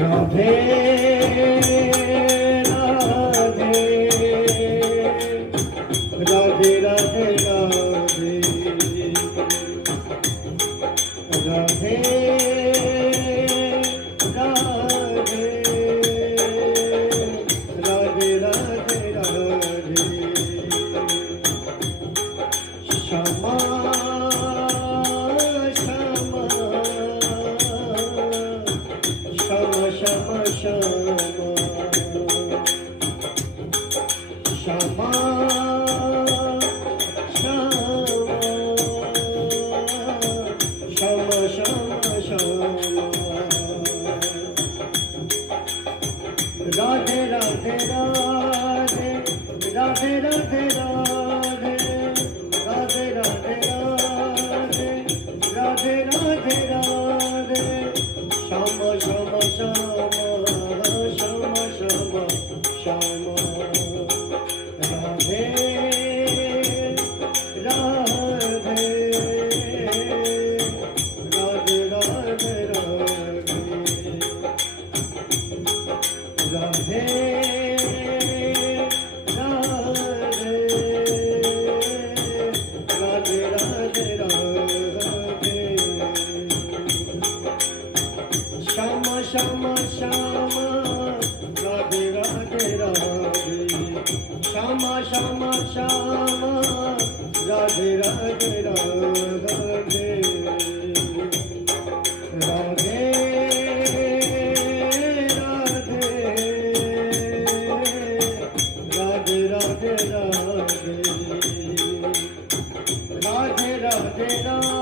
राधे राधे राधे राधे राधे राधे राधे राधे राधे क्षमा क्षमा क्षमा क्षमा क्षमा क्षमा राधे राधे राधे राधे राधे राधे राधे राधे राधे राधे राधे राधे श्यामा श्यामा श्यामा श्यामा श्यामा श्यामा राधे राधे राधे राधे राधे राधे राधे राधे श्यामा श्यामा श्यामा राधे राधे राधे श्यामा श्यामा श्यामा राधे राधे राधे राधे राधे राधे राधे राधे राधे राधे